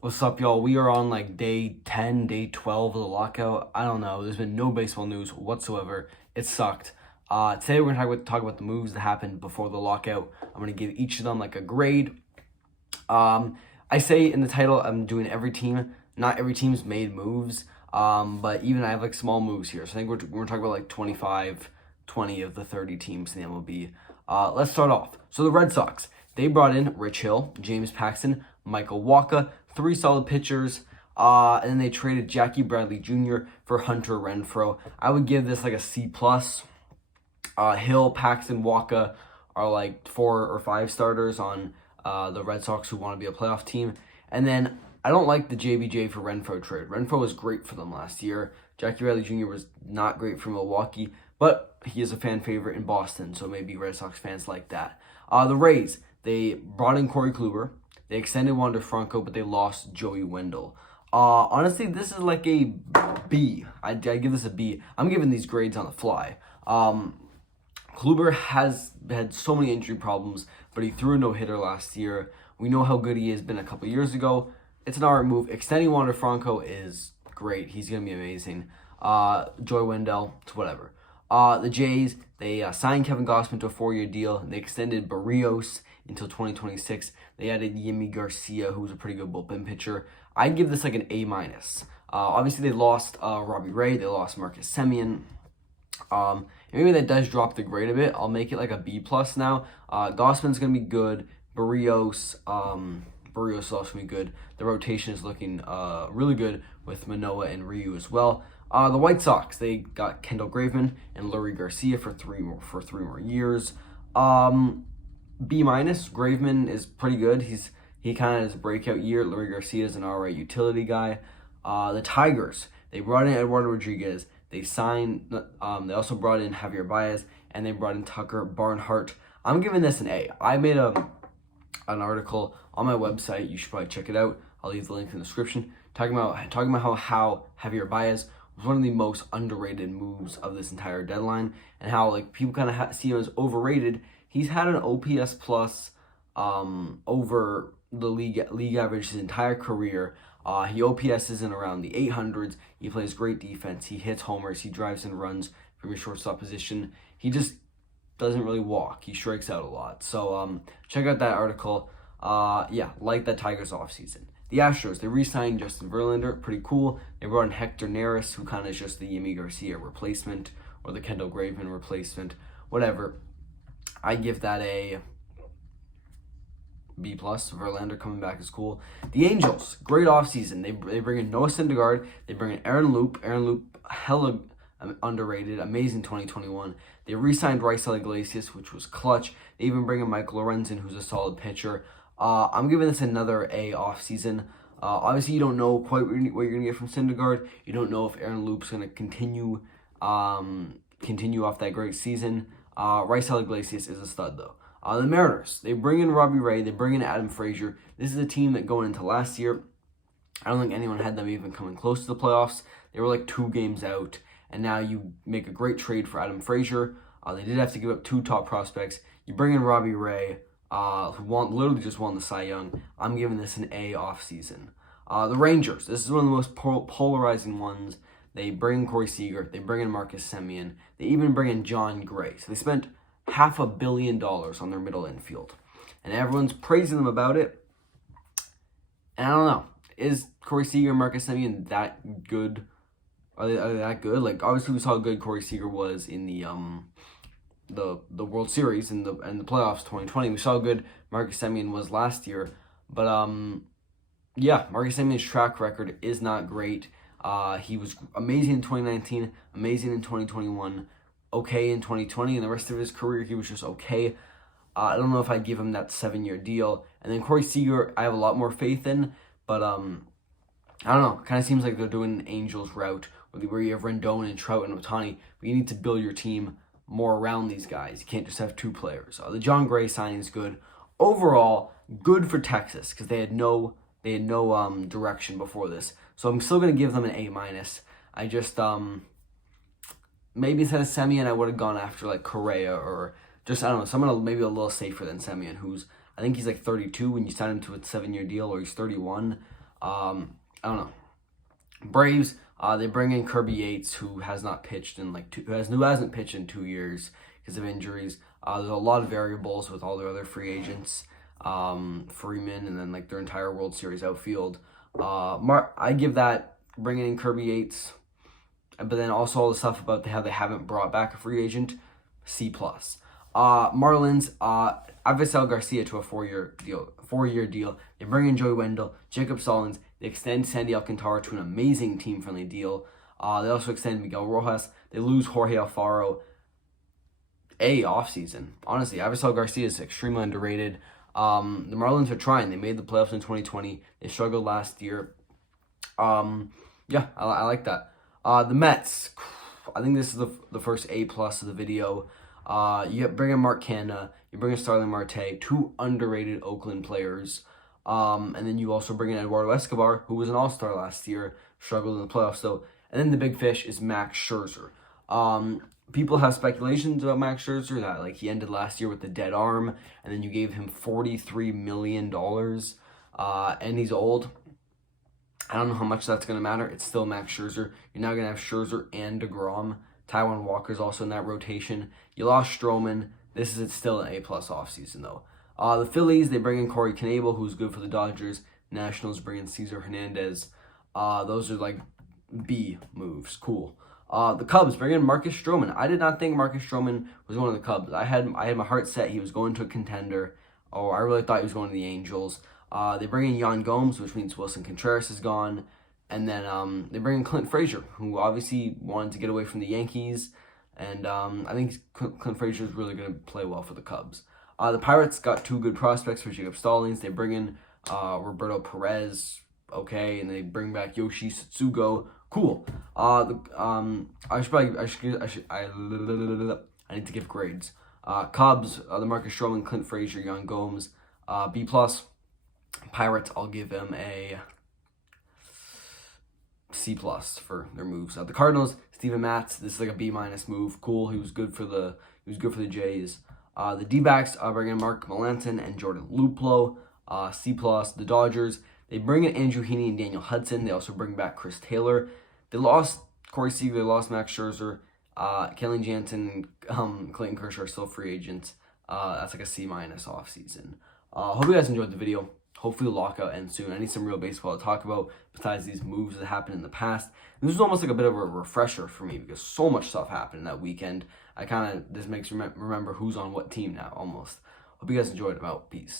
What's up, y'all? We are on like day 10, day 12 of the lockout. I don't know. There's been no baseball news whatsoever. It sucked. Today we're going to talk about the moves that happened before the lockout. I'm going to give each of them like a grade. I say in the title, I'm doing every team. Not every team's made moves, but even I have like small moves here. So I think we're talking about like 25, 20 of the 30 teams in the MLB. Let's start off. So the Red Sox, they brought in Rich Hill, James Paxton, Michael Wacha, 3 solid pitchers, and then they traded Jackie Bradley Jr. for Hunter Renfroe. I would give this like a C+. Hill, Paxton, Wacha are like 4 or 5 starters on the Red Sox who want to be a playoff team. And then I don't like the JBJ for Renfroe trade. Renfroe was great for them last year. Jackie Bradley Jr. was not great for Milwaukee, but he is a fan favorite in Boston, so maybe Red Sox fans like that. The Rays, they brought in Corey Kluber. They extended Wander Franco, but they lost Joey Wendell. Honestly, this is like a B. I give this a B. I'm giving these grades on the fly. Kluber has had so many injury problems, but he threw a no-hitter last year. We know how good he has been a couple years ago. It's an alright move. Extending Wander Franco is great. He's going to be amazing. Joey Wendell, it's whatever. The Jays, they signed Kevin Gausman to a 4-year deal. They extended Barrios until 2026. They added Yimi Garcia, who's a pretty good bullpen pitcher. I'd give this like an A-. Obviously, they lost Robbie Ray. They lost Marcus Semien. Maybe that does drop the grade a bit. I'll make it like a B+ now. Gausman's going to be good. Barrios is also going to be good. The rotation is looking really good with Manoah and Ryu as well. The White Sox, they got Kendall Graveman and Leury Garcia for three more years. B-. Graveman is pretty good. He kind of has a breakout year. Leury Garcia is an alright utility guy. The Tigers, they brought in Eduardo Rodriguez. They signed. They also brought in Javier Baez, and they brought in Tucker Barnhart. I'm giving this an A. I made an article on my website. You should probably check it out. I'll leave the link in the description. Talking about how Javier Baez was one of the most underrated moves of this entire deadline, and how like people kind of see him as overrated. He's had an OPS plus over the league average his entire career. He OPSs in around the 800s. He plays great defense. He hits homers. He drives and runs from his shortstop position. He just doesn't really walk. He strikes out a lot. So check out that article. Like that Tigers offseason. The Astros, they re-signed Justin Verlander. Pretty cool. They brought in Hector Neris, who kind of is just the Yimi Garcia replacement or the Kendall Graveman replacement. Whatever. I give that a B+. Verlander coming back is cool. The Angels, great offseason. They bring in Noah Syndergaard. They bring in Aaron Loop. Aaron Loop, hella underrated. Amazing 2021. They re-signed Raisel Iglesias, which was clutch. They even bring in Mike Lorenzen, who's a solid pitcher. I'm giving this another A offseason. Obviously, you don't know quite what you're going to get from Syndergaard. You don't know if Aaron Loop's going to continue off that great season. Raisel Iglesias is a stud, though. The Mariners, they bring in Robbie Ray, they bring in Adam Frazier. This is a team that going into last year, I don't think anyone had them even coming close to the playoffs. They were like 2 games out, and now you make a great trade for Adam Frazier. They did have to give up 2 top prospects. You bring in Robbie Ray, who literally just won the Cy Young. I'm giving this an A offseason. The Rangers, this is one of the most polarizing ones. They bring in Corey Seager, they bring in Marcus Semien, they even bring in John Gray. So they spent $500 million on their middle infield, and everyone's praising them about it. And I don't know, is Corey Seager and Marcus Semien that good? Are they that good? Like, obviously we saw how good Corey Seager was in the World Series and the playoffs 2020. We saw how good Marcus Semien was last year, but Marcus Semien's track record is not great. He was amazing in 2019, amazing in 2021. Okay in 2020, and the rest of his career he was just okay. I don't know if I'd give him that 7-year deal. And then Corey Seager, I have a lot more faith in, but I don't know. It kind of seems like they're doing an Angels route where you have Rendon and Trout and Ohtani, but you need to build your team more around these guys. You can't just have 2 players. The John Gray signing is good. Overall, good for Texas because they had no direction before this. So I'm still gonna give them an A-. I just maybe instead of Semien, I would have gone after like Correa or just, I don't know, someone maybe a little safer than Semien, who's, I think he's like 32 when you sign him to a 7-year deal, or he's 31. I don't know. Braves, they bring in Kirby Yates, who has not pitched in who hasn't pitched in 2 years because of injuries. There's a lot of variables with all their other free agents, Freeman, and then like their entire World Series outfield. I give that bringing in Kirby Yates, but then also all the stuff about how they haven't brought back a free agent, C plus. Marlins, Avisel Garcia to a 4-year deal. 4-year deal. They bring in Joey Wendell, Jacob Stallings. They extend Sandy Alcantara to an amazing team-friendly deal. They also extend Miguel Rojas. They lose Jorge Alfaro. Offseason. Honestly, Avisel Garcia is extremely underrated. The Marlins are trying. They made the playoffs in 2020. They struggled last year. Yeah, I like that. The Mets. I think this is the first A plus of the video. You bring in Mark Canha, you bring in Starling Marte, two underrated Oakland players, and then you also bring in Eduardo Escobar, who was an all-star last year, struggled in the playoffs though. And then the big fish is Max Scherzer. People have speculations about Max Scherzer that like he ended last year with a dead arm, and then you gave him $43 million, and he's old. I don't know how much that's going to matter. It's still Max Scherzer. You're now going to have Scherzer and DeGrom. Taijuan Walker's also in that rotation. You lost Stroman. This is still an A-plus offseason, though. The Phillies, they bring in Corey Knebel, who's good for the Dodgers. Nationals bring in Cesar Hernandez. Those are like B moves. Cool. The Cubs bring in Marcus Stroman. I did not think Marcus Stroman was one of the Cubs. I had my heart set he was going to a contender. I really thought he was going to the Angels. They bring in Yan Gomes, which means Wilson Contreras is gone. And then they bring in Clint Frazier, who obviously wanted to get away from the Yankees. And I think Clint Frazier is really going to play well for the Cubs. The Pirates got two good prospects for Jacob Stallings. They bring in Roberto Perez, okay, and they bring back Yoshi Tsutsugo. Cool. I need to give grades. Cubs, the Marcus Stroman, Clint Frazier, Yan Gomes, B plus. Pirates, I'll give them a C plus for their moves. The Cardinals, Steven Matz, this is like a B minus move. Cool. He was good for the Jays. The D-backs bring in Mark Melanson and Jordan Luplow. C plus. The Dodgers, they bring in Andrew Heaney and Daniel Hudson. They also bring back Chris Taylor. They lost Corey Seager. They lost Max Scherzer. Kelly Jansen and Clayton Kershaw are still free agents. That's like a C minus offseason. Hope you guys enjoyed the video. Hopefully the lockout ends soon. I need some real baseball to talk about besides these moves that happened in the past. And this was almost like a bit of a refresher for me because so much stuff happened that weekend. This makes me remember who's on what team now almost. Hope you guys enjoyed. Peace.